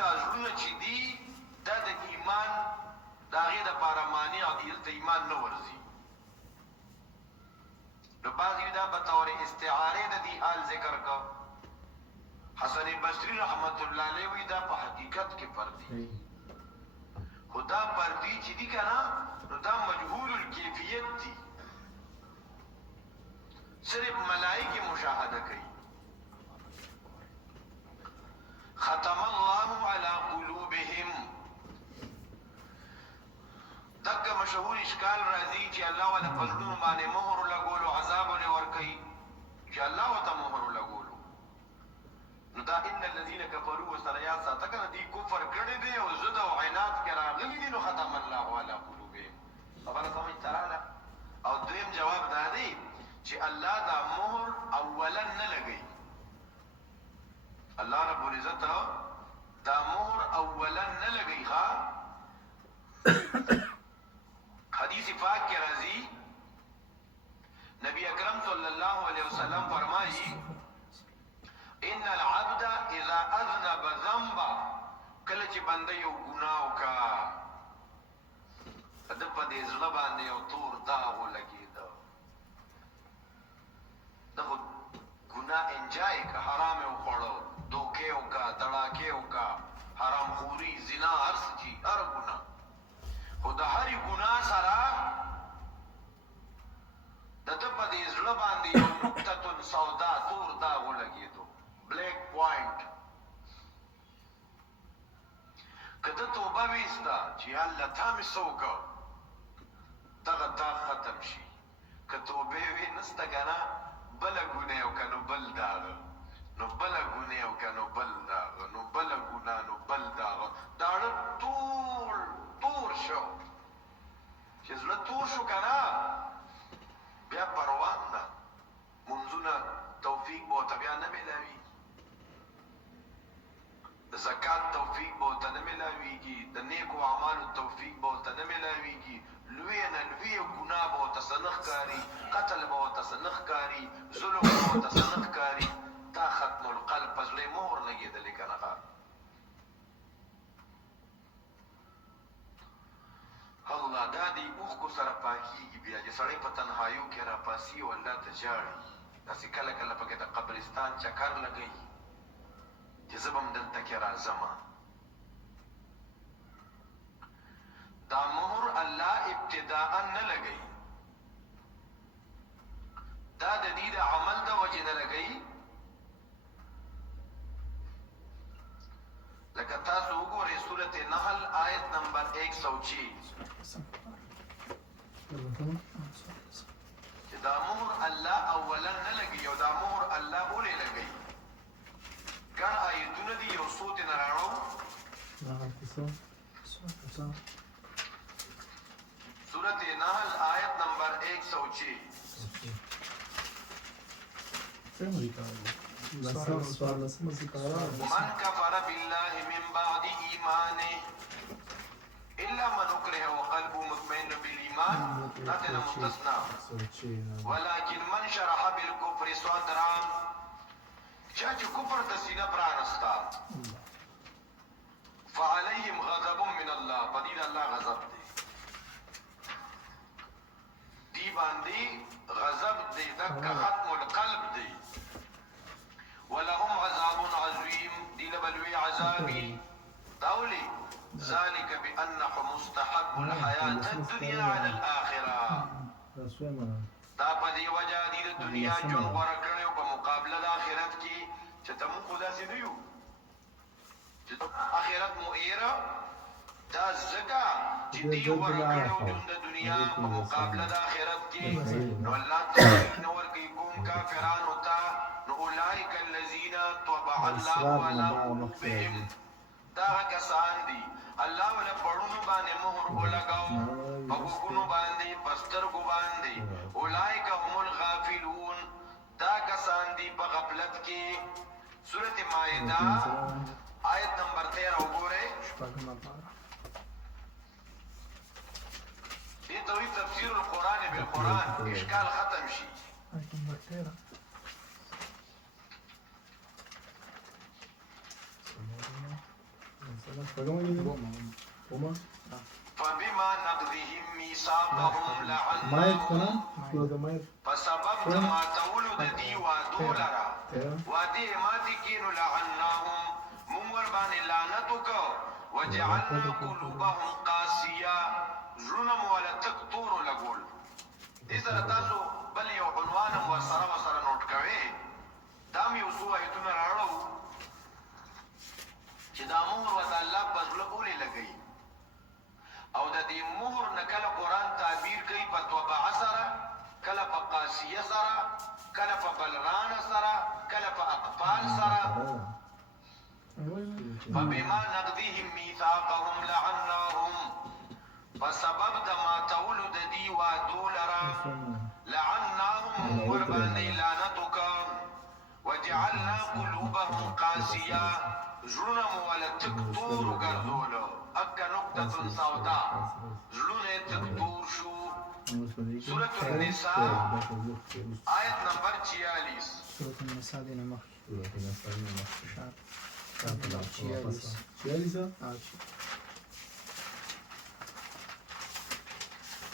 دا زړونه چې دي دا د ایمان د هغې دپاره مانع دي دلته ایمان نه ورځي نو بعضې دا به طور استعارې د دې حال ذکر کو حسن بصري رحمت الله علیه وایي دا په حقیقت کې پردي خو دا پردي چې دي که نه نو دا مجهول الکیفیت دي صرف ملائکه مشاهده کوي ختم الله على قلوبهم دغه مشهور اشکال راځي چې الله ولا پزړونو باندې مهر لګولو عذاب ورکوي چې الله وته مهر لګولو نو دا ان الذين كفروا وسريا ساتکنه دي کفر کړي دي او زد او عینات کې راغلي دي نو ختم الله على قلوبهم خبره سمجھ تراله او دویم جواب دا دی چې الله دا مهر اولا نه لګي الله رب العزت دا مهر اولا نه لګي ها حدیث پاک کې راځي نبی اکرم صلی الله علیه وسلم فرمایي ان العبد اذا اذنب ذنبا کله چې بنده یو ګناه وکړه د په دې زړه باندې یو تور داغ ولګېد دغه ګناه انجای که حرام یې وخوړو دوکې وکړه تړاکې وکړه حرام خوري زنا هر څه چې هر ګناه خو د هرې ګناه سره د ده په دې زړه باندې یو نقطة سودا تور داغ ولګېدو بلیک پوینټ که ده توبه ویسته چې الله تا مې څه وکړ دغه داغ ختم شي که توبې وې نسته که نه بله ګناه وکړه نو بل داغه نو بله ګناه وکړه نو بل داغه نو بله ګناه نو بل داغه داړه تور شو چې زړه تور شو که نه بیا پروان ده منځونه توفیق به ورته بیا نه میلاوي د زکات توفیق به ورته نه میلاویږي د نیکو اعمالو توفیق به ورته نه میلاویږي لویه نه لویه ګناه به ورته څه نه ښکاري قتل به ورته څه نه ښکاري ظلم به ورته څه نه ښکاري دا ختم القلب په زړه یې مهر لګېدلې که نه الله دا دی اوښکو سره پاکېږي بیا چې سړی په تنهایو کې راپاسي او الله ته ژاړي داسې کله کله پکې د قبرستان چکر لګوي چې زه به هم دلته کې راځمه دا مهر الله ابتداء نه لګوي دا د دې د عمل د وجې نه لګوي لکه تاسو وګورئ سورت نحل آیت نمبر 106 چې دا مهر الله اولا نه لګي او دا مهر الله ولې لګي ګڼ آیتونه دي یو څو ترې نه راوړو سورت نحل آیت نمبر 106 من كفر بالله من بعد إيمانه إلا من أكره وقلبه مطمئن بالإيمان هذا مستثنى ولكن من شرح بالكفر صدرا شاچ كفر تسينا برانستا فعليهم غضب من الله بديل الله غضب دي باندي غضب دي دك ختم القلب دي ولهم عذاب عظيم دي لبلوي عذابي دولي ذلك بأنهم مستحب الحياة الدنيا على الآخرة دا په دې وجه دي د دنیا ژوند غوره کړی او په مقابله د آخرت کې چې ته موږ خو داسې نه یو چې آخرت مو ایره دا ځکه چې دې غوره کړی او ژوند د دنیا په مقابله د آخرت کې نو الله توفیق نه ورکوي کوم کافرانو ته نو اولئک الذین طبع الله علی قلوبهم دا کسان دي الله ولا پړونو باندې مهر ولګاو په ګونو باندې پسترګو باندې اولئک هم الغافلون دا کسان دي په غفلت کې سورۃ مائده آیت نمبر 13 وګورئ دې ته تفسیر القرآن بالقرآن اشکال ختم شي آیت نمبر 13 13 فبما نقضهم ميثاقهم لعناهم فسبب ما تولد دي ودولرا ودي ما تكين لعناهم منور بان لعنتك وجعلنا قلوبهم قاسية ظلم ولا تكتور لقول إذا تاسو بل يو عنوان وسر نوٹ کوي دام یو سو ایتونه راړو چې دا مهر ودا الله پزله اولې لګي او د دې مهر نه کله قران تعبیر کوي په توبه سره کله په قاسیه سره کله په بلغان سره کله په اقفال سره فبما نقضهم ميثاقهم لعناهم فسبب ما تولد دي ودولرا لعناهم وربان لعنتك وجعلنا قلوبهم قاسية ظلم ولا تكتور قردولو أكا نقطة سوداء ظلم تكتور شو سورة النساء آية نمبر 46 سورة النساء دي نمخ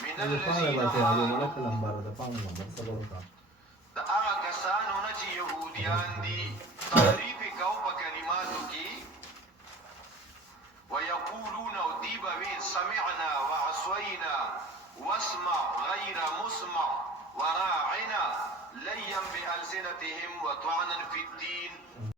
من الذين دا هغه کسانو نه چې يهوديان دي تعریف کو په کلماتو کې ويقولون ديبوي سمعنا وعصينا واسمع غير مسمع وراعنا ليا بألسنتهم وطعنا في الدين